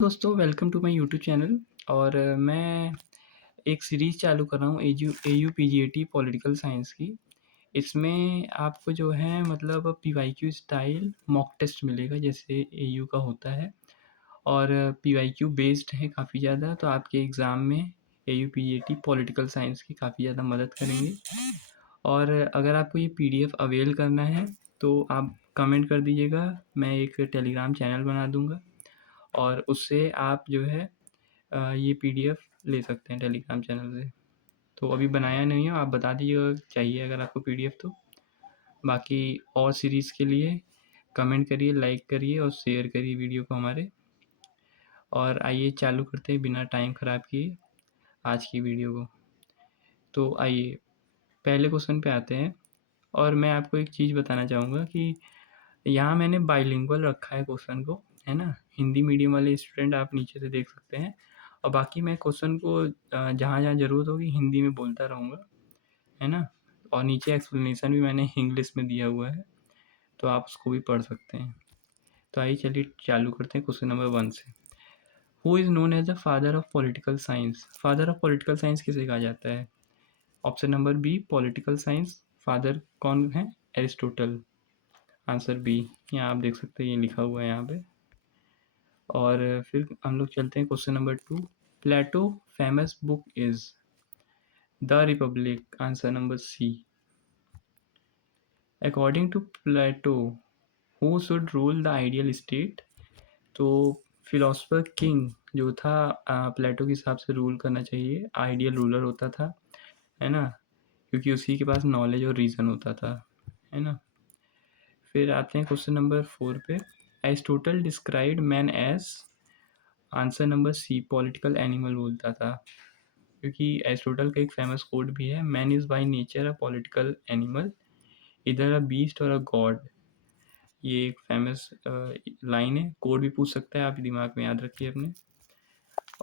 दोस्तों welcome to my YouTube channel. और मैं एक सीरीज़ चालू कर रहा हूँ एयू पीजीएटी पॉलिटिकल साइंस की। इसमें आपको जो है मतलब पीवाईक्यू स्टाइल मॉक टेस्ट मिलेगा जैसे एयू का होता है। और पीवाईक्यू बेस्ड है काफ़ी ज़्यादा, तो आपके एग्ज़ाम में एयू पीजीएटी पॉलिटिकल साइंस की काफ़ी ज़्यादा मदद करेंगे। और अगर आपको ये पीडीएफ अवेल करना है तो आप कमेंट कर दीजिएगा, मैं एक टेलीग्राम चैनल बना दूँगा और उससे आप जो है ये पीडीएफ ले सकते हैं टेलीग्राम चैनल से। तो अभी बनाया नहीं हो, आप बता दीजिएगा चाहिए अगर आपको पीडीएफ तो। बाकी और सीरीज़ के लिए कमेंट करिए, लाइक करिए और शेयर करिए वीडियो को हमारे। और आइए चालू करते हैं बिना टाइम ख़राब किए आज की वीडियो को। तो आइए पहले क्वेश्चन पे आते हैं। और मैं आपको एक चीज़ बताना चाहूँगा कि यहाँ मैंने बाइलिंगुअल रखा है क्वेश्चन को, है ना। हिंदी मीडियम वाले स्टूडेंट आप नीचे से देख सकते हैं। और बाकी मैं क्वेश्चन को जहाँ जहाँ ज़रूरत होगी हिंदी में बोलता रहूँगा, है ना। और नीचे एक्सप्लेनेशन भी मैंने इंग्लिश में दिया हुआ है, तो आप उसको भी पढ़ सकते हैं। तो आइए चलिए चालू करते हैं क्वेश्चन नंबर 1 से। Who is known as the father of political science? Father of political science किसे कहा जाता है? Option number B political science. Father कौन है? एरिस्टोटल। Answer B. यहाँ आप देख सकते हैं ये लिखा हुआ है यहाँ पे। और फिर हम लोग चलते हैं question number 2। Plato famous book is the Republic. Answer number C. According to Plato who should rule the ideal state? तो फिलोसफर किंग जो था प्लेटो के हिसाब से रूल करना चाहिए, आइडियल रूलर होता था, है ना, क्योंकि उसी के पास नॉलेज और रीज़न होता था, है ना। फिर आते हैं क्वेश्चन नंबर 4 पे। Aristotle described man as. Answer number C political animal बोलता था, क्योंकि एरिस्टोटल का एक फेमस कोट भी है, man is by nature a political animal, इधर अ बीस्ट और अ गॉड। ये एक फेमस लाइन है, कोड भी पूछ सकता है, आप दिमाग में याद रखिए अपने।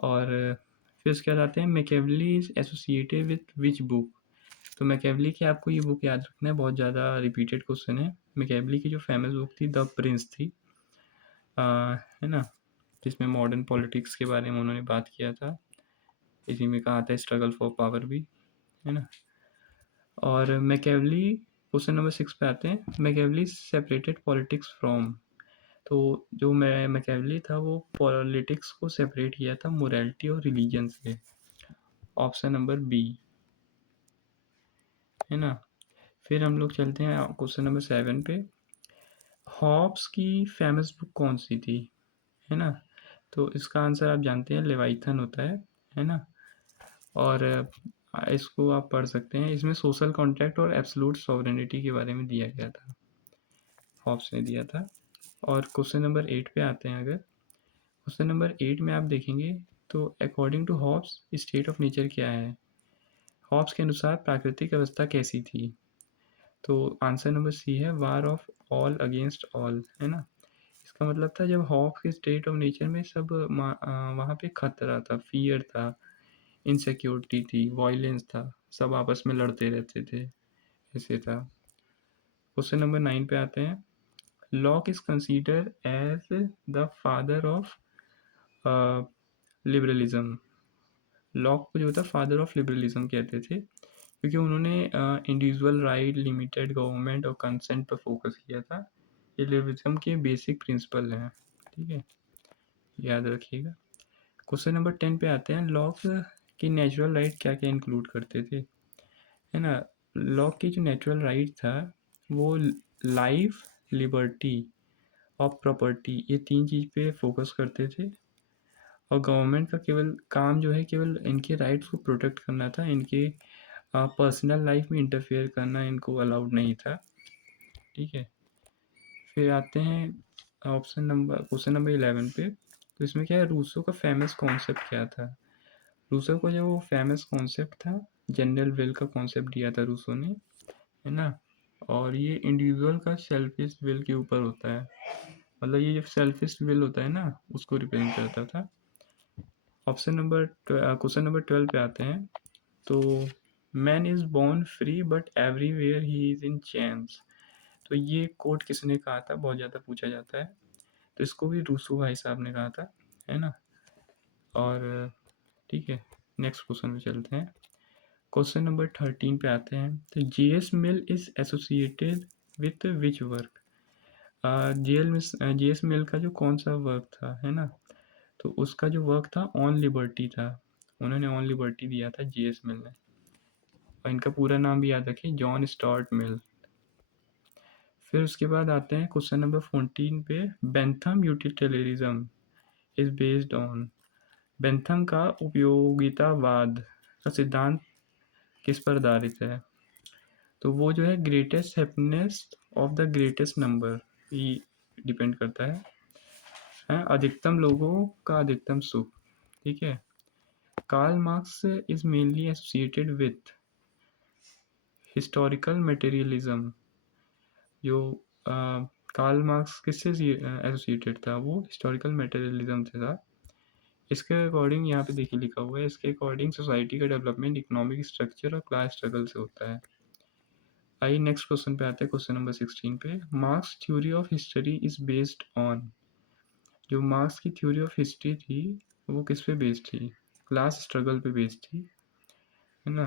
और फिर उसके बाद आते हैं Machiavelli is associated with which book? तो मैकियावेली की आपको ये बुक याद रखना है, बहुत ज़्यादा रिपीटेड क्वेश्चन है। मैकियावेली की जो फेमस बुक थी द प्रिंस थी, है ना, जिसमें मॉडर्न पॉलिटिक्स के बारे में उन्होंने बात किया था। इसी में कहा था स्ट्रगल फॉर पावर भी, है ना। और मैकियावेली क्वेश्चन नंबर 6 पे आते हैं। Machiavelli separated politics from. तो जो मैकियावेली था वो पॉलिटिक्स को सेपरेट किया था मोरालिटी और रिलीजन से। ऑप्शन नंबर बी, है ना। फिर हम लोग चलते हैं क्वेश्चन नंबर 7 पे। हॉब्स की फेमस बुक कौन सी थी, है ना। तो इसका आंसर आप जानते हैं, लेवाइथन होता है ना। और इसको आप पढ़ सकते हैं, इसमें सोशल कॉन्ट्रैक्ट और एब्सोल्यूट सॉवरेनिटी के बारे में दिया गया था, हॉब्स ने दिया था। और क्वेश्चन नंबर 8 पे आते हैं। अगर क्वेश्चन नंबर 8 में आप देखेंगे तो according to Hobbes state of nature क्या है? हॉब्स के अनुसार प्राकृतिक अवस्था कैसी थी? तो आंसर नंबर सी है war of all against all, है ना। इसका मतलब था जब हॉब्स के स्टेट ऑफ नेचर में सब वहाँ पे खतरा था, फियर था, इनसिक्योरिटी थी, वायलेंस था, सब आपस में लड़ते रहते थे, ऐसे था। क्वेश्चन नंबर 9 पे आते हैं। Locke is consider as the father of liberalism. Locke को जो था फादर ऑफ लिबरलिज्म कहते थे, क्योंकि उन्होंने इंडिविजुअल राइट, लिमिटेड गवर्नमेंट और कंसेंट पर फोकस किया था। ये लिबरलिज्म के बेसिक प्रिंसिपल हैं, ठीक है, याद रखिएगा। क्वेश्चन नंबर 10 पे आते हैं। लॉक की नेचुरल राइट क्या क्या इंक्लूड करते थे, है ना। लॉक की जो नेचुरल राइट था वो लाइफ, लिबर्टी और प्रॉपर्टी, ये 3 चीज़ पे फोकस करते थे। और गवर्नमेंट का केवल काम जो है केवल इनके राइट्स को प्रोटेक्ट करना था, इनके पर्सनल लाइफ में इंटरफेयर करना इनको अलाउड नहीं था, ठीक है। फिर आते हैं क्वेश्चन नंबर 11 पे। तो इसमें क्या है, रूसो का फेमस कॉन्सेप्ट क्या था? रूसो का जो फेमस कॉन्सेप्ट था, जनरल विल का कॉन्सेप्ट दिया था रूसो ने, है ना। और ये इंडिविजुअल का सेल्फिश विल के ऊपर होता है, मतलब ये जो सेल्फिश विल होता है ना उसको रिप्रेजेंट करता था। क्वेश्चन नंबर 12 पे आते हैं। तो man is born free but everywhere he is in chains. तो ये कोट किसने कहा था, बहुत ज़्यादा पूछा जाता है। तो इसको भी रूसो भाई साहब ने कहा था, है ना। और ठीक है, नेक्स्ट क्वेश्चन पे चलते हैं। क्वेश्चन नंबर 13 पे आते हैं। तो JS Mill is associated with which work. JS Mill का जो कौन सा वर्क था, है ना, तो उसका जो वर्क था ऑन लिबर्टी था। उन्होंने ऑन लिबर्टी दिया था जीएस मिल ने। और इनका पूरा नाम भी याद रखिए, जॉन स्टुअर्ट मिल। फिर उसके बाद आते हैं क्वेश्चन नंबर 14 पे। Bentham utilitarianism is based on. Bentham का उपयोगितावाद का सिद्धांत किस पर आधारित है। तो वो जो है greatest happiness of the greatest number ही डिपेंड करता है, अधिकतम लोगों का अधिकतम सुख। ठीक है। Karl Marx is mainly associated with historical materialism. जो कार्ल मार्क्स किससे एसोसिएटेड था, वो हिस्टोरिकल मटेरियलिज्म से था। इसके अकॉर्डिंग यहाँ पे देखिए लिखा हुआ है, इसके अकॉर्डिंग सोसाइटी का डेवलपमेंट इकोनॉमिक स्ट्रक्चर और क्लास स्ट्रगल से होता है। आइए नेक्स्ट क्वेश्चन पे आते हैं, क्वेश्चन नंबर 16 पे। Marks theory of history is based on. जो मार्क्स की थ्योरी ऑफ हिस्ट्री थी वो किस पे बेस्ड थी, क्लास स्ट्रगल पे बेस्ड थी, है ना।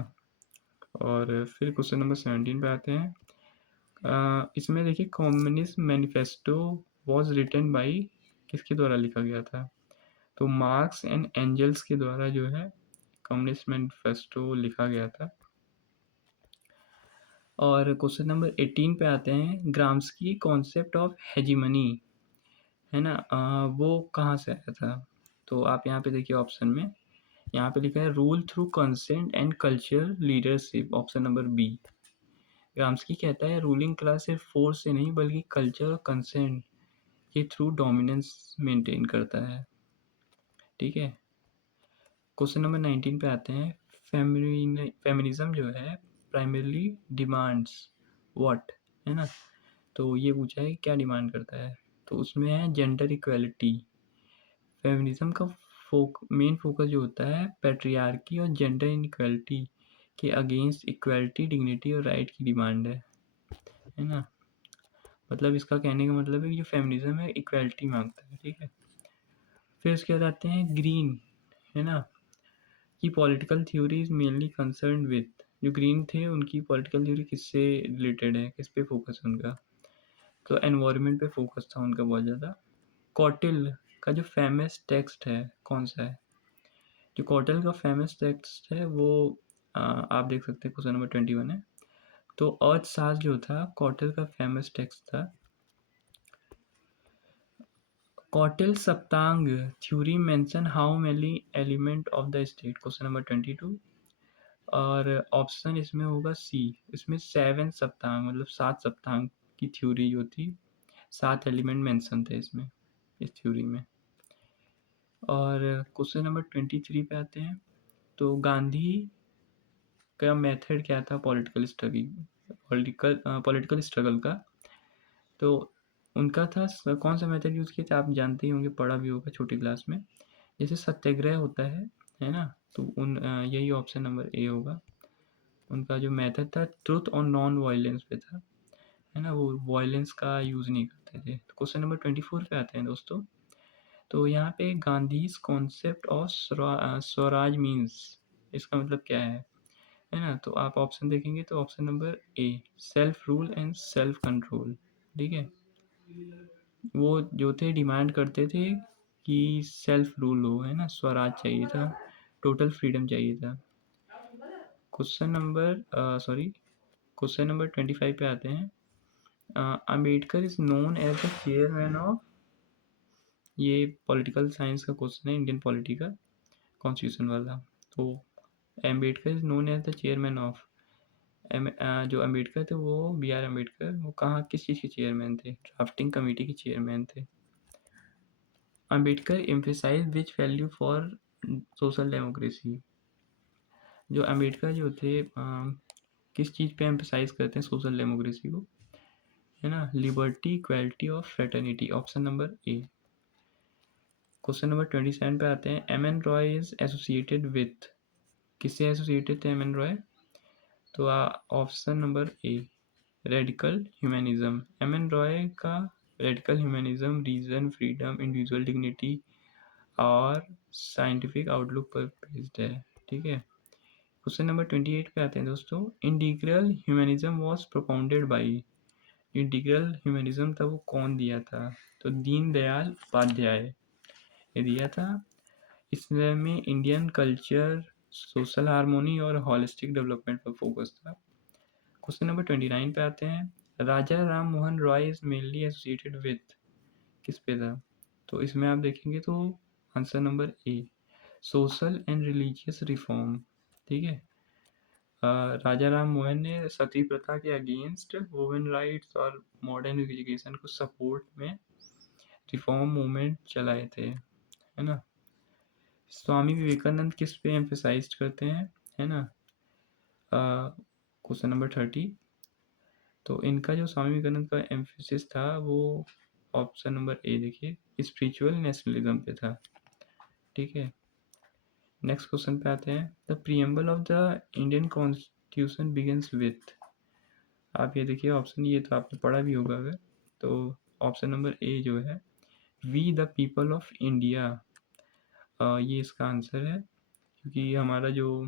और फिर क्वेश्चन नंबर 17 पे आते हैं। इसमें देखिए Communist Manifesto was written by, किसके द्वारा लिखा गया था, तो मार्क्स एंड एंजल्स के द्वारा जो है कम्युनिस्ट मैनिफेस्टो लिखा गया था। और क्वेश्चन नंबर 18 पे आते हैं। ग्राम्सकी कॉन्सेप्ट ऑफ हेजीमनी, है ना, वो कहाँ से आया था। तो आप यहाँ पे देखिए ऑप्शन में, यहाँ पे लिखा है rule through consent and culture leadership, option number B. Gramsci कहता है रूलिंग क्लास सिर्फ फोर्स से नहीं बल्कि कल्चर और कंसेंट के थ्रू डोमिनेंस मेंटेन करता है। ठीक है। क्वेश्चन नंबर 19 पे आते हैं। फेमिनिज्म जो है प्राइमरली डिमांड्स व्हाट, है ना, तो ये पूछा है क्या डिमांड करता है, तो उसमें है जेंडर इक्वेलिटी। फेमिनिज्म का मेन फोकस जो होता है पैट्रियार्की और जेंडर इनइक्वालिटी के अगेंस्ट इक्वालिटी, डिग्निटी और राइट की डिमांड है ना। मतलब इसका कहने का मतलब है कि जो फेमिनिज्म है इक्वालिटी मांगता है। ठीक है। फिर उसके बाद आते हैं ग्रीन, है ना, कि political theory is mainly concern with. जो ग्रीन थे उनकी पॉलिटिकल थ्योरी किससे रिलेटेड है, किस पे फोकस है उनका, तो एनवायरनमेंट पे फोकस था उनका बहुत ज़्यादा। कॉटिल का जो फेमस टेक्स्ट है कौन सा है, जो कॉटिल का फेमस टेक्स्ट है वो आप देख सकते हैं क्वेश्चन नंबर 21 है। तो अर्थशास्त्र जो था कॉटिल का फेमस टेक्स्ट था। कॉटिल सप्तांग theory mention how many element of the state, question number 22। और ऑप्शन इसमें होगा सी, इसमें 7 सप्तांग मतलब 7 सप्तांग की थ्योरी जो थी, 7 एलिमेंट मेंशन थे इसमें, इस थ्योरी में। और क्वेश्चन नंबर 23 पे आते हैं। तो गांधी का मेथड क्या था पॉलिटिकल स्ट्रगल का, तो उनका था कौन सा मेथड यूज़ किया था, आप जानते ही होंगे, पढ़ा भी होगा छोटी क्लास में। जैसे सत्याग्रह होता है ना, तो यही ऑप्शन नंबर ए होगा। उनका जो मेथड था ट्रुथ और नॉन वायलेंस पे था, है ना, वो वायलेंस का यूज़ नहीं करते थे। तो क्वेश्चन नंबर 24 पे आते हैं दोस्तों। तो यहाँ पे Gandhi's concept of Swaraj means, इसका मतलब क्या है ना, तो आप ऑप्शन देखेंगे तो option number A self rule and self control. ठीक है। वो जो थे डिमांड करते थे कि सेल्फ रूल हो, है ना, स्वराज चाहिए था, टोटल फ्रीडम चाहिए था। क्वेश्चन नंबर क्वेश्चन नंबर 25 पे आते हैं। Ambedkar is known as the chairman of, ये पॉलिटिकल साइंस का क्वेश्चन है, इंडियन पॉलिटी का, कॉन्स्टिट्यूशन वाला। तो Ambedkar is known as the chairman of, जो अम्बेडकर थे वो बी आर अम्बेडकर, वो कहाँ किस चीज़ के चेयरमैन थे, ड्राफ्टिंग कमेटी के चेयरमैन थे। Ambedkar emphasise which value for social democracy. जो अम्बेडकर जो थे किस चीज़ पे एम्फेसाइज करते हैं सोशल डेमोक्रेसी को, है ना, लिबर्टी, इक्वालिटी और fraternity, option number A. Question number 27 पे आते हैं। M N Roy is associated with, किससे एसोसिएटेड थे एम एन रॉय, तो option number A radical humanism. M N Roy का radical humanism, reason, freedom, individual dignity और साइंटिफिक आउटलुक पर बेस्ड है। ठीक है, क्वेश्चन नंबर 28 पे आते हैं दोस्तों। Integral humanism was propounded by, integral humanism था वो कौन दिया था? तो दीनदयाल उपाध्याय ये दिया था। इसमें इंडियन कल्चर, सोशल हार्मोनी और हॉलिस्टिक डेवलपमेंट पर फोकस था। क्वेश्चन नंबर 29 पे आते हैं। Raja Ram Mohan Roy is mainly associated with, किस पे था? तो इसमें आप देखेंगे तो answer number A, social and religious reform. ठीक है, राजा राम मोहन ने सती प्रथा के अगेंस्ट, वुमेन राइट्स और मॉडर्न एजुकेशन को सपोर्ट में रिफॉर्म मूवमेंट चलाए थे, है ना। स्वामी विवेकानंद किस पे एम्फेसाइज करते हैं, है ना। क्वेश्चन नंबर 30, तो इनका जो स्वामी विवेकानंद का एम्फेसिस था वो ऑप्शन नंबर ए देखिए, स्पिरिचुअल नेशनलिज्म पे था। ठीक है, नेक्स्ट क्वेश्चन पे आते हैं। The preamble of the Indian constitution begins with, आप ये देखिए ऑप्शन, ये तो आपने पढ़ा भी होगा अगर, तो ऑप्शन नंबर ए जो है, we the people of India, ये इसका आंसर है। क्योंकि हमारा जो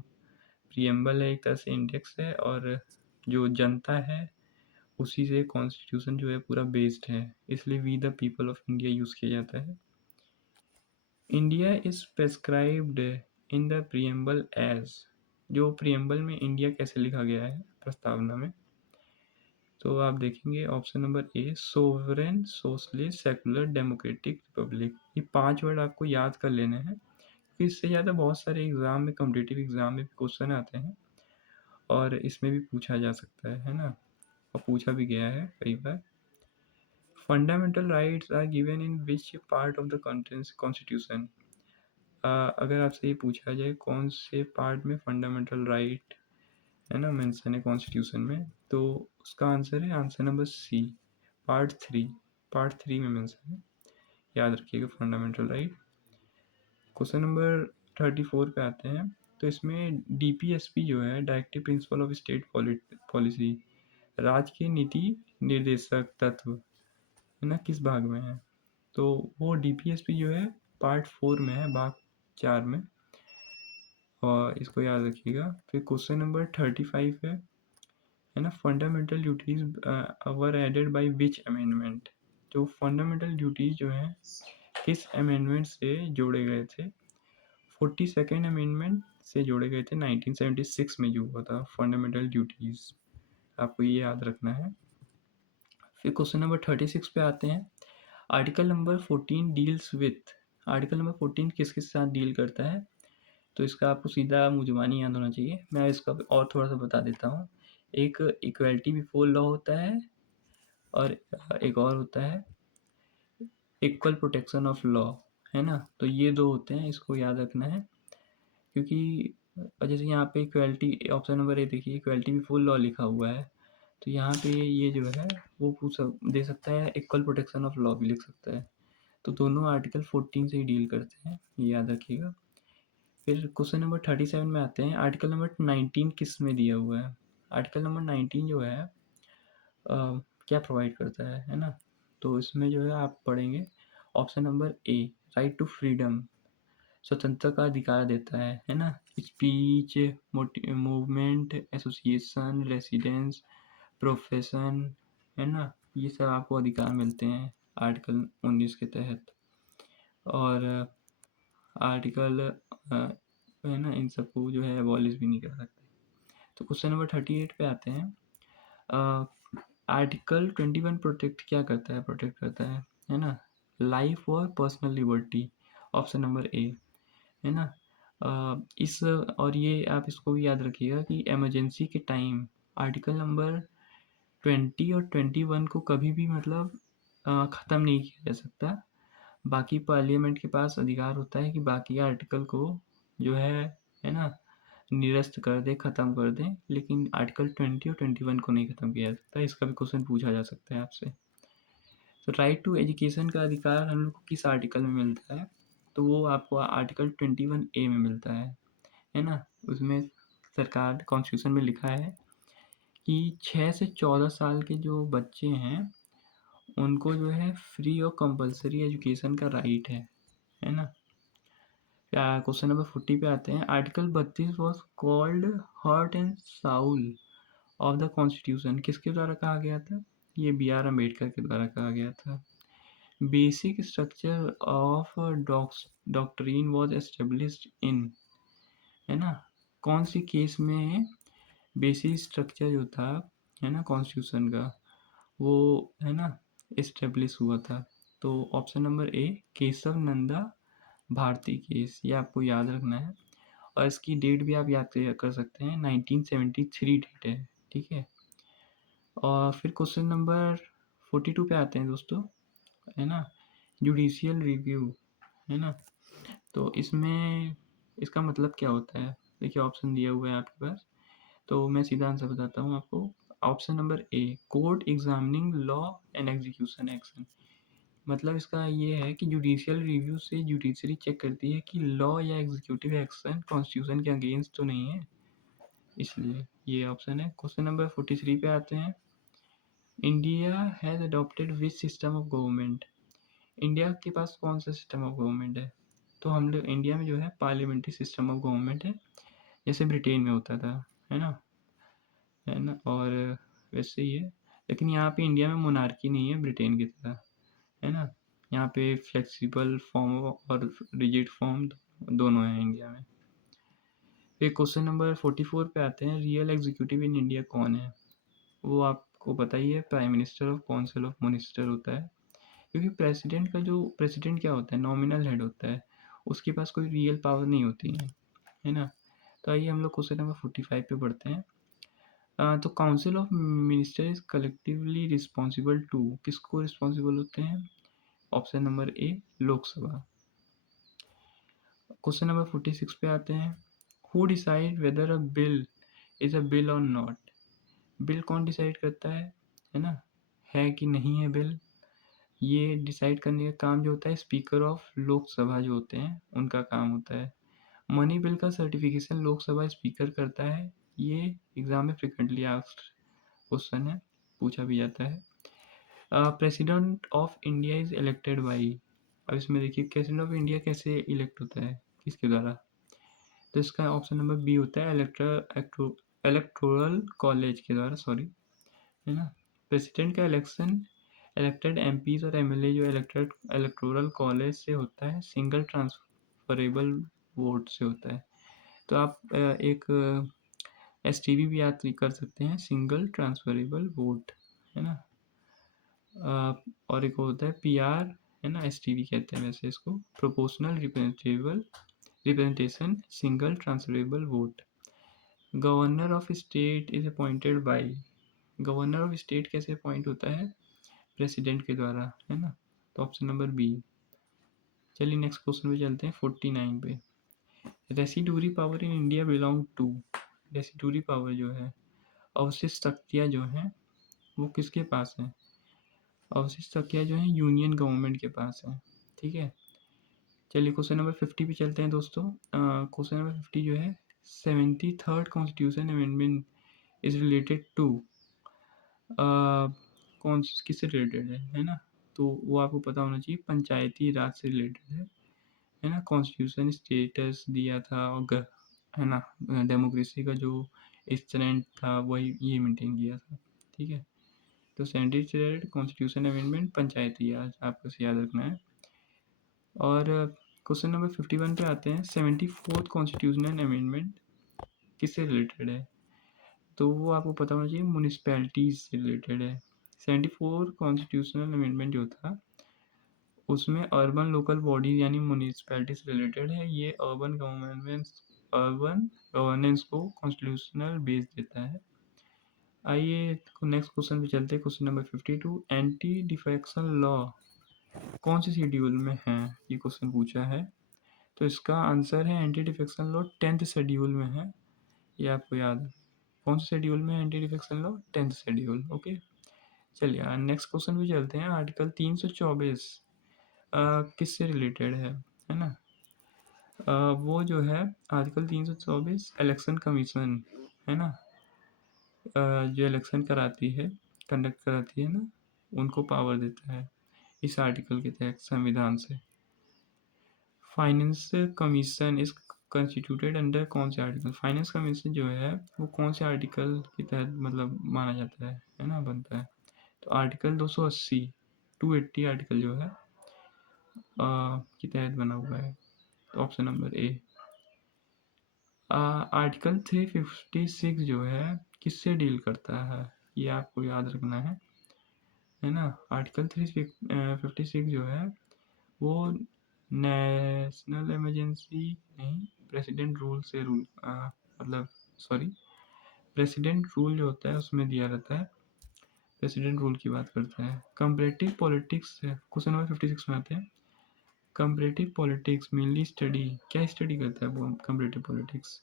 प्रीएम्बल है एक तरह से इंडेक्स है, और जो जनता है उसी से कॉन्स्टिट्यूशन जो है पूरा बेस्ड है, इसलिए we the people of India use किया जाता है। India is prescribed in the preamble as, जो प्रीएम्बल में इंडिया कैसे लिखा गया है प्रस्तावना में, तो आप देखेंगे option number A, sovereign socialist secular democratic republic. ये 5 वर्ड आपको याद कर लेने हैं, क्योंकि इससे ज़्यादा बहुत सारे एग्ज़ाम में, कॉम्पिटिटिव एग्ज़ाम में क्वेश्चन आते हैं और इसमें भी पूछा जा सकता है ना, और पूछा भी गया है कई बार। Fundamental rights are given in which part of the constitution, अगर आपसे ये पूछा जाए कौन से पार्ट में फंडामेंटल राइट है ना मेंशन है कॉन्स्टिट्यूशन में, तो उसका आंसर है answer number C, part 3, part 3 में मेंशन है, याद रखिएगा फंडामेंटल राइट। क्वेश्चन नंबर 34 पे आते हैं। तो इसमें डीपीएसपी जो है, directive principle of state policy, राज्य के नीति निर्देशक तत्व, है ना, किस भाग में है? तो वो डीपीएसपी जो है पार्ट 4 में है, भाग 4 में, और इसको याद रखिएगा। फिर क्वेश्चन नंबर 35 है ना, fundamental duties were added by which amendment, जो फंडामेंटल ड्यूटीज जो हैं किस अमेंडमेंट से जोड़े गए थे? 42nd अमेंडमेंट से जोड़े गए थे, 1976 में जो हुआ था फंडामेंटल ड्यूटीज, आपको ये याद रखना है। फिर क्वेश्चन नंबर 36 पे आते हैं। Article number 14 deals with, article number 14 किस किस साथ डील करता है? तो इसका आपको सीधा मुंजबानी याद होना चाहिए, मैं इसका और थोड़ा सा बता देता हूँ। एक इक्वलिटी बिफोर लॉ होता है, और एक और होता है इक्वल प्रोटेक्शन ऑफ लॉ, है ना। तो ये दो होते हैं, इसको याद रखना है। क्योंकि जैसे यहाँ पे इक्वलिटी, ऑप्शन नंबर ए देखिए, इक्वलिटी बिफोर लॉ लिखा हुआ है, तो यहाँ पे ये जो है वो पूछ दे सकता है, इक्वल प्रोटेक्शन ऑफ लॉ भी लिख सकता है। तो दोनों आर्टिकल 14 से ही डील करते हैं, ये याद रखिएगा। फिर क्वेश्चन नंबर 37 में आते हैं। आर्टिकल नंबर 19 किस में दिया हुआ है? आर्टिकल नंबर 19 जो है क्या प्रोवाइड करता है ना। तो इसमें जो है आप पढ़ेंगे option number A, right to freedom, स्वतंत्रता का अधिकार देता है ना। Speech, movement, association, residence, profession, है ना, ये सब आपको अधिकार मिलते हैं आर्टिकल 19 के तहत। और आर्टिकल है ना, इन सबको जो है एबॉलिश भी नहीं कर सकते। तो क्वेश्चन नंबर 38 पे आते हैं। आर्टिकल 21 प्रोटेक्ट क्या करता है? प्रोटेक्ट करता है ना, लाइफ और पर्सनल लिबर्टी, ऑप्शन नंबर ए, है ना। इस, और ये आप इसको भी याद रखिएगा कि इमरजेंसी के टाइम आर्टिकल नंबर 20 और 21 को कभी भी मतलब ख़त्म नहीं किया जा सकता। बाकी पार्लियामेंट के पास अधिकार होता है कि बाकी आर्टिकल को जो है ना, निरस्त कर दे, ख़त्म कर दें, लेकिन आर्टिकल 20 और 21 को नहीं ख़त्म किया जा सकता। इसका भी क्वेश्चन पूछा जा सकता है आपसे। तो राइट टू एजुकेशन का अधिकार हम लोग को किस आर्टिकल में मिलता है? तो वो आपको आर्टिकल 21 ए में मिलता है ना। उसमें सरकार कॉन्स्टिट्यूशन में लिखा है कि 6 से 14 साल के जो बच्चे हैं उनको जो है फ्री और कंपलसरी एजुकेशन का राइट है ना। क्वेश्चन नंबर 40 पे आते हैं। Article 32 was called heart and Saul of the constitution, किसके द्वारा कहा गया था? ये बी आर अम्बेडकर के द्वारा कहा गया था। Basic structure of doctrine was established in, है ना, कौन सी केस में बेसिक स्ट्रक्चर जो था, है ना, कॉन्स्टिट्यूशन का, वो, है ना, इस्टेब्लिश हुआ था? तो option number A, Keshav Nanda Bharati case, ये आपको याद रखना है। और इसकी डेट भी आप याद कर सकते हैं, 1973 डेट है, ठीक है। और फिर क्वेश्चन नंबर 42 पे आते हैं दोस्तों, है ना, जुडिशियल रिव्यू, है ना। तो इसमें इसका मतलब क्या होता है? देखिए ऑप्शन दिया हुआ है आपके पास, तो मैं सीधा आंसर बताता हूँ आपको। Option number A, court examining law and execution action, मतलब इसका ये है कि जुडिशियल रिव्यू से जुडिशरी चेक करती है कि लॉ या एग्जीक्यूटिव एक्शन कॉन्स्टिट्यूशन के अगेंस्ट तो नहीं है, इसलिए ये ऑप्शन है। क्वेश्चन नंबर 43 पे आते हैं। India has adopted which system of government, India के पास कौन सा सिस्टम ऑफ गवर्नमेंट है? तो हम लोग इंडिया में जो है पार्लियामेंट्री सिस्टम ऑफ गवर्नमेंट है, जैसे ब्रिटेन में होता था, है ना, है ना। और वैसे ही है, लेकिन यहाँ पे इंडिया में मोनार्की नहीं है ब्रिटेन की तरह, है ना। यहाँ पे फ्लेक्सिबल फॉर्म और रिजिड फॉर्म दोनों है इंडिया में। फिर क्वेश्चन नंबर 44 पे आते हैं। रियल एग्जीक्यूटिव इन इंडिया कौन है? वो आपको पता ही है, prime minister of council of minister होता है। क्योंकि प्रेसिडेंट का जो प्रेसिडेंट क्या होता है, नॉमिनल हेड होता है, उसके पास कोई रियल पावर नहीं होती है ना। तो आइए हम लोग क्वेश्चन नंबर 45 पे बढ़ते हैं। तो council of minister is collectively responsible to, किसको रिस्पॉन्सिबल होते हैं? Option number A, Lok Sabha. Question number 46 पे आते हैं। Who decide whether a bill is a bill और नॉट, बिल कौन डिसाइड करता है ना, है कि नहीं है बिल? ये डिसाइड करने का काम जो होता है स्पीकर ऑफ लोकसभा जो होते हैं उनका काम होता है। मनी बिल का सर्टिफिकेशन लोकसभा स्पीकर करता है, ये एग्जाम में फ्रिक्वेंटली आस्क्ड क्वेश्चन है, पूछा भी जाता है। President of India is elected by, अब इसमें देखिए प्रेसिडेंट ऑफ इंडिया कैसे इलेक्ट होता है, किसके द्वारा? तो इसका ऑप्शन नंबर बी होता है, इलेक्टोरल कॉलेज के द्वारा, सॉरी, है ना। प्रेसिडेंट का इलेक्शन इलेक्टेड एमपीज और एमएलए जो इलेक्टेड इलेक्टोरल कॉलेज से होता है, सिंगल ट्रांसफरेबल वोट से होता है। तो आप एक एसटीवी भी याद कर सकते हैं, सिंगल ट्रांसफरेबल वोट, है ना। और एक होता है पीआर, है ना, एसटीवी कहते हैं वैसे इसको, proportional representation single transferable vote. Governor of state is appointed by, governor of state कैसे अपॉइंट होता है? प्रेसिडेंट के द्वारा, है ना। तो ऑप्शन नंबर बी। चलिए नेक्स्ट क्वेश्चन पे चलते हैं 49 पे। Residuary power in India belong to, residuary power जो है, अवशिष्ट शक्तियाँ जो हैं वो किसके पास हैं? अवशिष्ट शक्तियाँ जो हैं यूनियन गवर्नमेंट के पास हैं, ठीक है। चलिए क्वेश्चन नंबर 50 पे चलते हैं दोस्तों। क्वेश्चन नंबर 50 जो है, 73rd constitution amendment is related to, कौन किससे रिलेटेड है ना। तो वो आपको पता होना चाहिए, पंचायती राज से रिलेटेड है ना। कॉन्स्टिट्यूशन स्टेटस दिया था और है ना, डेमोक्रेसी का जो स्टैंड था वही ये मेंटेन किया था, ठीक है। तो 73rd कॉन्स्टिट्यूशन अमेंडमेंट पंचायती राज आपको याद रखना है। और क्वेश्चन नंबर 51 पे आते हैं। 74th कॉन्स्टिट्यूशनल अमेंडमेंट किससे रिलेटेड है? तो वो आपको पता होना चाहिए, म्यूनिसपैलिटीज से रिलेटेड है। 74 कॉन्स्टिट्यूशनल अमेंडमेंट जो था उसमें अर्बन लोकल बॉडी यानी म्यूनिसपैलिटी से रिलेटेड है। ये अर्बन गवर्नेंस को कॉन्स्टिट्यूशनल बेस देता है। आइए नेक्स्ट क्वेश्चन पे चलते हैं। Question number 52, anti defection law कौन से शेड्यूल में है? ये क्वेश्चन पूछा है, तो इसका आंसर है anti defection law 10th schedule में है, ये आपको याद है। कौन से शेड्यूल में है anti defection law? 10th schedule, okay. चलिए नेक्स्ट क्वेश्चन पे चलते हैं। आर्टिकल 324 किससे रिलेटेड है ना। वो जो है आर्टिकल 324 इलेक्शन कमीशन, है ना, जो इलेक्शन कराती है, कंडक्ट कराती है ना, उनको पावर देता है इस आर्टिकल के तहत संविधान से। Finance commission is constituted under कौन से आर्टिकल? फाइनेंस कमीशन जो है वो कौन से आर्टिकल के तहत मतलब माना जाता है ना, बनता है? तो आर्टिकल 280 280 आर्टिकल जो है के तहत बना हुआ है। तो ऑप्शन नंबर ए। आर्टिकल 356 जो है किससे डील करता है, ये आपको याद रखना है ना। आर्टिकल 356 जो है वो नेशनल इमरजेंसी नहीं, प्रेसिडेंट रूल से मतलब सॉरी, प्रेसिडेंट रूल जो होता है उसमें दिया रहता है, प्रेसिडेंट रूल की बात करता है। कंपैरेटिव पॉलिटिक्स है, क्वेश्चन नंबर 56 में आते हैं। कंपैरेटिव पॉलिटिक्स मेनली स्टडी, क्या स्टडी करता है वो कंपैरेटिव पॉलिटिक्स?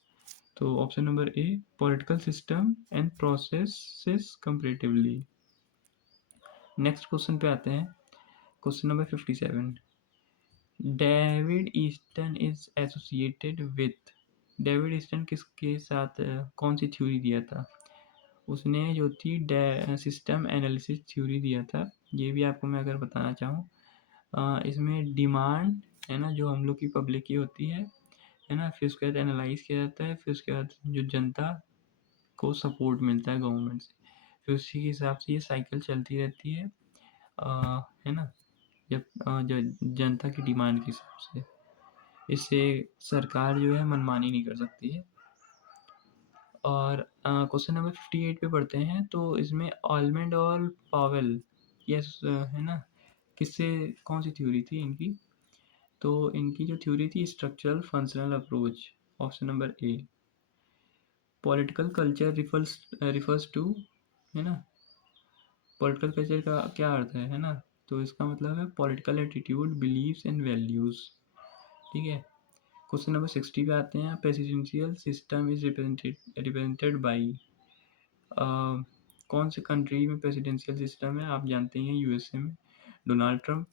तो option number A, political system and processes comparatively. Next question पे आते हैं, question number 57। David Easton is associated with, David Easton किसके साथ कौन सी थ्योरी दिया था? उसने जो थी सिस्टम एनालिसिस थ्योरी दिया था। ये भी आपको मैं अगर बताना चाहूँ, इसमें डिमांड है ना जो हम लोग की पब्लिक की होती है ना, फिर उसके बाद एनालाइज किया जाता है, फिर उसके बाद जो जनता को सपोर्ट मिलता है गवर्नमेंट से, फिर उसी के हिसाब से ये साइकिल चलती रहती है ना, जब जो जनता की डिमांड के हिसाब से। इससे सरकार जो है मनमानी नहीं कर सकती है। और क्वेश्चन नंबर 58 पे पढ़ते हैं, तो इसमें आलमंड और पावेल, यस है ना, किससे कौन सी थ्योरी थी इनकी? तो इनकी जो थ्योरी थी structural functional approach, option number A. Political culture refers to, है ना, पॉलिटिकल कल्चर का क्या अर्थ है ना, तो इसका मतलब है political attitude, beliefs and values. ठीक है। क्वेश्चन नंबर 60 पे आते हैं। Presidential system is represented by, कौन से कंट्री में प्रेसिडेंशियल सिस्टम है? आप जानते हैं यूएसए में डोनाल्ड ट्रंप,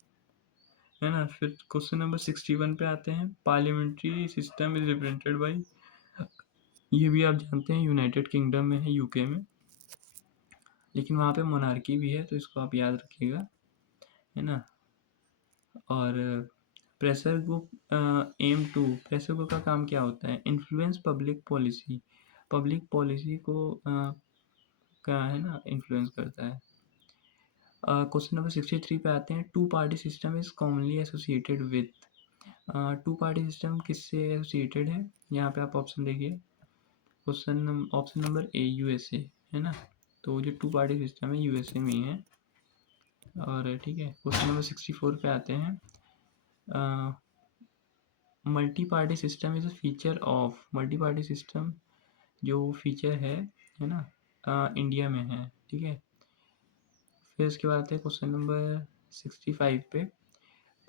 है ना। फिर क्वेश्चन नंबर 61 पे आते हैं। Parliamentary system is represented by, ये भी आप जानते हैं यूनाइटेड किंगडम में है, यूके में, लेकिन वहाँ पे मोनार्की भी है, तो इसको आप याद रखिएगा, है ना। और pressure group aim to, pressure group का काम क्या होता है? Influence public policy, public policy को क्या है ना इन्फ्लुएंस करता है। क्वेश्चन नंबर 63 पे आते हैं। Two party system is commonly associated with, two party system किससे एसोसिएटेड है? यहाँ पे आप ऑप्शन देखिए। ऑप्शन नंबर ए, यूएसए, है ना। तो जो टू पार्टी सिस्टम है यूएसए में ही है। और ठीक है, क्वेश्चन नंबर 64 पे आते हैं। Multi party system is a feature of, multi party system जो फीचर है ना, इंडिया में है। ठीक है। फिर उसके बाद आते हैं क्वेश्चन नंबर 65 पे।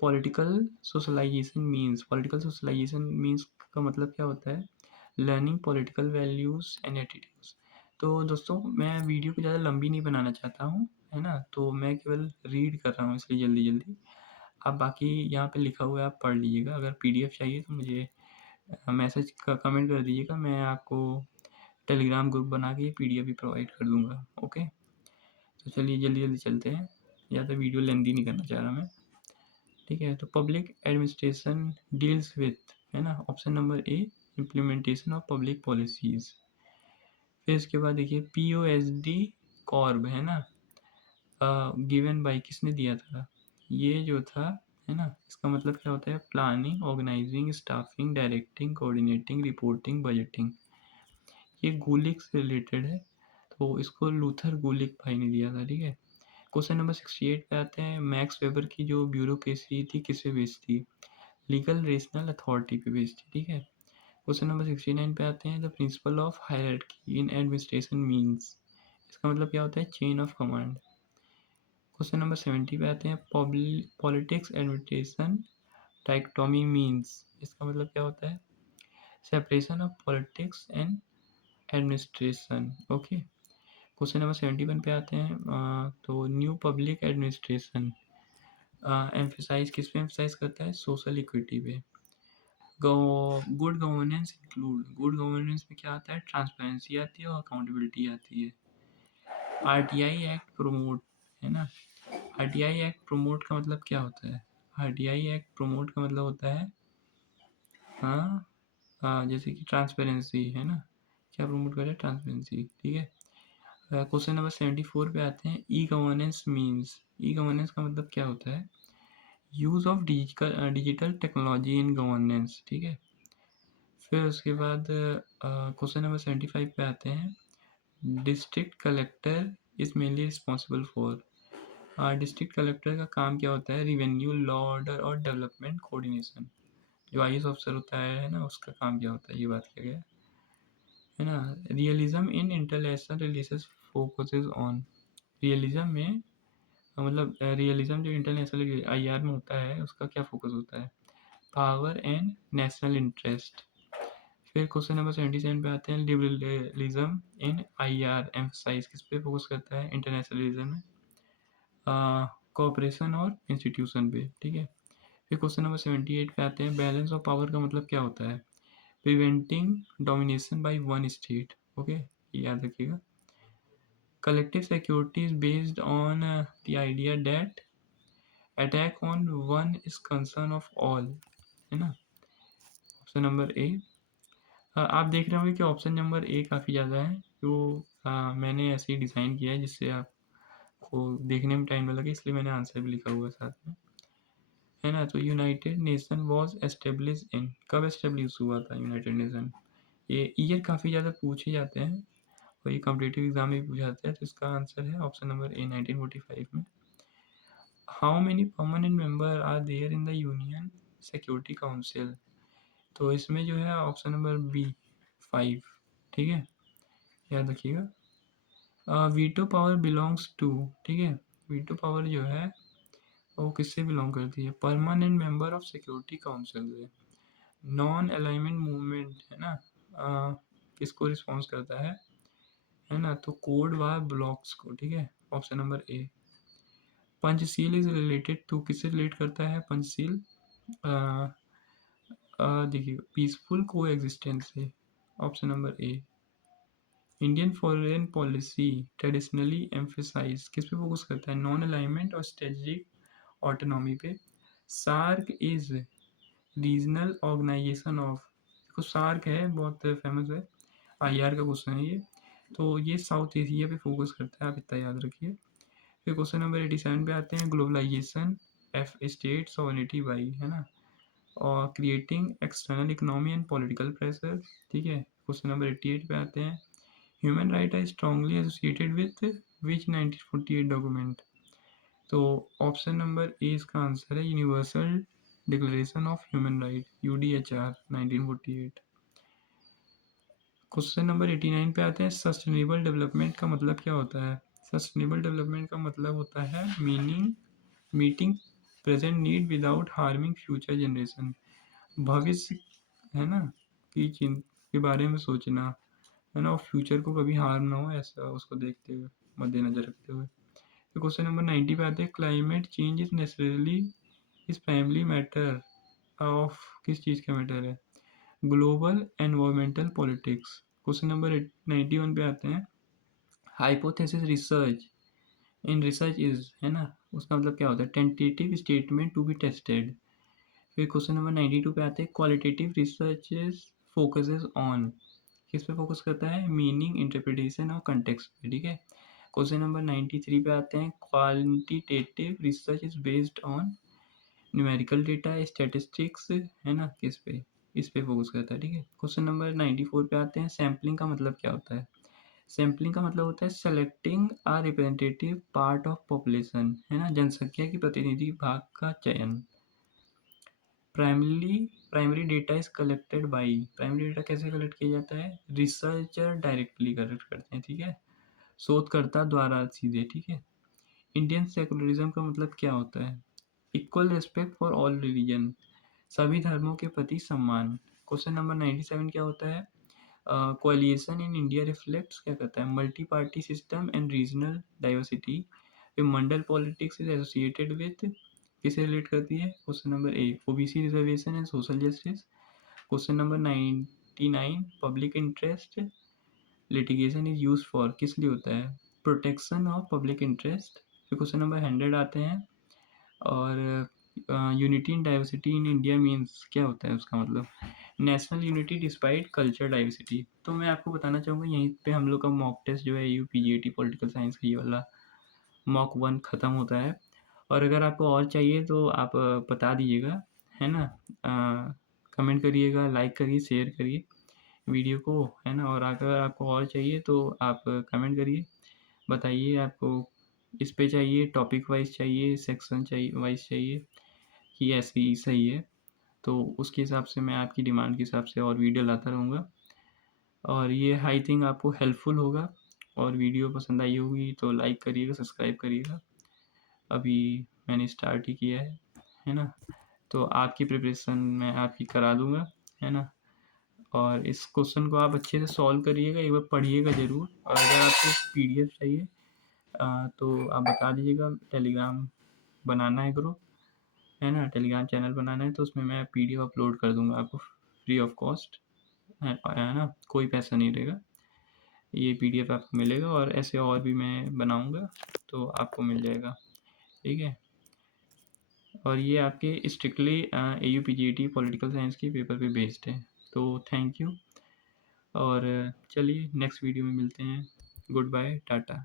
Political socialisation means, political socialisation means का मतलब क्या होता है? Learning political values and attitudes. तो दोस्तों मैं वीडियो को ज़्यादा लंबी नहीं बनाना चाहता हूँ, है ना, तो मैं केवल रीड कर रहा हूँ इसलिए जल्दी जल्दी। आप बाकी यहाँ पे लिखा हुआ है आप पढ़ लीजिएगा। अगर पीडीएफ चाहिए तो मुझे मैसेज का कमेंट कर दीजिएगा, मैं आपको टेलीग्राम ग्रुप बना के पीडीएफ भी प्रोवाइड कर दूँगा। ओके, तो चलिए जल्दी जल्दी चलते हैं, ज़्यादा वीडियो लेंदी नहीं करना चाह रहा मैं। ठीक है। तो पब्लिक एडमिनिस्ट्रेशन डील्स विथ, है ना, option number A, implementation of public policies. फिर इसके बाद देखिए POSD कॉर्ब, है ना, गिवन बाय, किसने दिया था? ये जो था, है ना, इसका मतलब क्या होता है? Planning, organising, staffing, directing, coordinating, reporting, budgeting. ये गुलिक से रिलेटेड है, तो इसको लूथर गुलिक भाई ने दिया था। ठीक है। क्वेश्चन नंबर 68 पे आते हैं। मैक्स वेबर की जो ब्यूरोक्रेसी थी किस पे बेस्ड थी? लीगल रेशनल अथॉरिटी पे बेस्ड थी। ठीक है। क्वेश्चन नंबर 69 पे आते हैं। The principle of hierarchy in administration means, इसका मतलब क्या होता है? Chain of command. Question number 70 पे आते हैं। पॉलिटिक्स एडमिनिस्ट्रेशन डाइकोटोमी मीन्स, इसका मतलब क्या होता है? Separation of politics and administration. Okay. Question number 71 पे आते हैं। तो न्यू पब्लिक एडमिनिस्ट्रेशन एम्फेसाइज किस पे एम्फेसाइज करता है? सोशल इक्विटी पे। Good governance include, good governance में क्या आता है? ट्रांसपेरेंसी आती है और अकाउंटेबिलिटी आती है। RTI एक्ट प्रमोट, है ना, RTI एक्ट प्रमोट का मतलब क्या होता है? RTI एक्ट प्रमोट का मतलब होता है हाँ, जैसे कि ट्रांसपेरेंसी है ना, क्या प्रमोट कर रहा है? ट्रांसपेरेंसी, ठीक है। क्वेश्चन नंबर 74 पे आते हैं। E governance means, e governance का मतलब क्या होता है? Use of digital technology in governance, ठीक है। फिर उसके बाद क्वेश्चन नंबर 75 पे आते हैं। District collector is mainly responsible for, district collector का काम क्या होता है? रिवेन्यू, लॉ ऑर्डर और डेवलपमेंट कोऑर्डिनेशन। जो आईएएस ऑफिसर होता है ना, उसका काम क्या होता है, ये बात किया गया है ना। Realism in international relations focuses on, realism में मतलब रियलिज्म जो इंटरनेशनल आईआर में होता है, उसका क्या फोकस होता है? Power and national interest. फिर क्वेश्चन नंबर 77 पे आते हैं। लिबरलिज्म इन आईआर एम्फसाइज किस पे फोकस करता है? इंटरनेशनलिज्म में कोऑपरेशन और इंस्टीट्यूशन पे, ठीक है। फिर क्वेश्चन नंबर 78 पे आते हैं। बैलेंस ऑफ पावर का मतलब क्या होता है? Preventing domination by one state, okay, ये याद रखिएगा। Collective security is based on the idea that attack on one is concern of all, है ना। ऑप्शन नंबर ए। आप देख रहे होंगे कि ऑप्शन नंबर ए काफ़ी ज़्यादा है, तो मैंने ऐसे ही डिज़ाइन किया है जिससे आपको देखने में टाइम ना लगे, इसलिए मैंने आंसर भी लिखा हुआ है साथ में, है ना। तो United nation was establish in, कब एस्टेब्लिश हुआ था यूनाइटेड नेशन? ये ईयर काफ़ी ज़्यादा पूछे जाते हैं और ये कॉम्पिटिटिव एग्जाम में भी पूछा जाता है, तो इसका आंसर है ऑप्शन नंबर ए, 1945 में। How many permanent member are there in the union security council? तो इसमें जो है ऑप्शन नंबर बी, 5, ठीक है, याद रखिएगा। वीटो पावर बिलोंग्स टू, ठीक है, वीटो पावर जो है वो किससे बिलोंग करती है? Permanent member of security council से। नॉन अलाइनमेंट मूवमेंट है ना, किसको रिस्पॉन्स करता है ना, तो कोड वार ब्लॉक्स को, ठीक है, option number A. Panchsheel is related to, किससे रिलेट करता है पंचशील? देखिए, पीसफुल को एग्जिस्टेंस से, option number A. Indian foreign policy traditionally emphasise किस पे फोकस करता है? नॉन अलाइनमेंट और स्ट्रेटजिक ऑटोनॉमी पे। SAARC is regional organisation of, देखो सार्क है, बहुत फेमस है, आईआर का क्वेश्चन है ये, तो ये साउथ एशिया पे फोकस करता है, आप इतना याद रखिए। फिर क्वेश्चन नंबर 87 पे आते हैं। ग्लोबलाइजेशन एफ स्टेट सॉवरेनिटी बाई, है ना, और creating external economy and political pressure, ठीक है। क्वेश्चन नंबर 88 पे आते हैं। Human right are strongly associated with which 1948 document? तो ऑप्शन नंबर ए इसका आंसर है, universal declaration of human right, UDHR 1948। Question number 89 पे आते हैं। सस्टेनेबल डेवलपमेंट का मतलब क्या होता है? सस्टेनेबल डेवलपमेंट का मतलब होता है meeting present need without harming future generation, भविष्य, है ना, की के बारे में सोचना, है ना, और फ्यूचर को कभी हार्म ना हो, ऐसा उसको देखते हुए, मद्देनजर रखते हुए। तो क्वेश्चन नंबर 90 पे आते हैं। Climate change is necessarily is primary matter of, किस चीज़ का मैटर है? Global environmental politics. Question number 91 पे आते हैं। Hypothesis research in research is, है ना, उसका मतलब क्या होता है? Tentative statement to be tested. फिर क्वेश्चन नंबर 92 पे आते हैं। क्वालिटेटिव रिसर्च फोकसेस ऑन, किस पे फोकस करता है? मीनिंग, इंटरप्रिटेशन और कंटेक्स्ट पे, ठीक है। क्वेश्चन नंबर 93 पे आते हैं। Qualitative research is based on numerical data, statistics, है ना, किस पे? इस पे फोकस करता है, ठीक है। क्वेश्चन नंबर 94 पे आते हैं। सैम्पलिंग का मतलब क्या होता है? सैम्पलिंग का मतलब होता है selecting a representative part of population, है ना, जनसंख्या की प्रतिनिधि भाग का चयन। Primary data is collected by, primary data कैसे कलेक्ट किया जाता है? रिसर्चर डायरेक्टली कलेक्ट करते हैं, ठीक है, शोधकर्ता द्वारा सीधे, ठीक है। इंडियन सेकुलरिज्म का मतलब क्या होता है? Equal respect for all religion, सभी धर्मों के प्रति सम्मान। क्वेश्चन नंबर 97 क्या होता है? कोएलिशन इन इंडिया रिफ्लेक्ट्स, क्या कहता है? Multi party system and regional diversity. Mandal politics is associated with, किसे रिलेट करती है? Question number A, OBC reservation and social justice. Question number 99, public interest litigation is use for, किस लिए होता है? Protection of public interest. फिर question number 100 आते हैं। और unity in diversity in India means क्या होता है उसका मतलब? National unity despite culture diversity. तो मैं आपको बताना चाहूँगा यहीं पे हम लोग का मॉक टेस्ट जो है यूपीजीएटी पॉलिटिकल साइंस का ये वाला मॉक 1 ख़त्म होता है। और अगर आपको और चाहिए तो आप बता दीजिएगा, है ना? कमेंट करिएगा, लाइक करिए, शेयर करिए वीडियो को, है ना? और अगर आपको और चाहिए तो आप कमेंट करिए, बताइए आपको इस पे चाहिए, टॉपिक वाइज़ चाहिए, सेक्शन चाहिए वाइज़ चाहिए कि ऐसे ही सही है। तो उसके हिसाब से मैं आपकी डिमांड के हिसाब से और वीडियो लाता रहूँगा। और ये आई थिंक आपको हेल्पफुल होगा, और वीडियो पसंद आई होगी तो लाइक करिएगा, सब्सक्राइब करिएगा। अभी मैंने स्टार्ट ही किया है ना? तो आपकी प्रिपरेशन मैं आपकी करा दूँगा, है ना? और इस क्वेश्चन को आप अच्छे से सॉल्व करिएगा, एक बार पढ़िएगा ज़रूर। और अगर आपको पीडीएफ चाहिए तो आप बता दीजिएगा। टेलीग्राम बनाना है ग्रुप, है ना? टेलीग्राम चैनल बनाना है तो उसमें मैं पीडीएफ अपलोड कर दूँगा आपको फ्री ऑफ कॉस्ट, है ना? कोई पैसा नहीं लगेगा। ये पीडीएफ आपको मिलेगा और ऐसे और भी मैं बनाऊँगा तो आपको मिल जाएगा, ठीक है? और ये आपके स्ट्रिक्टली एयूपीजीटी पॉलिटिकल साइंस के पेपर पे बेस्ड है। तो थैंक यू, और चलिए नेक्स्ट वीडियो में मिलते हैं। Good bye, Tata.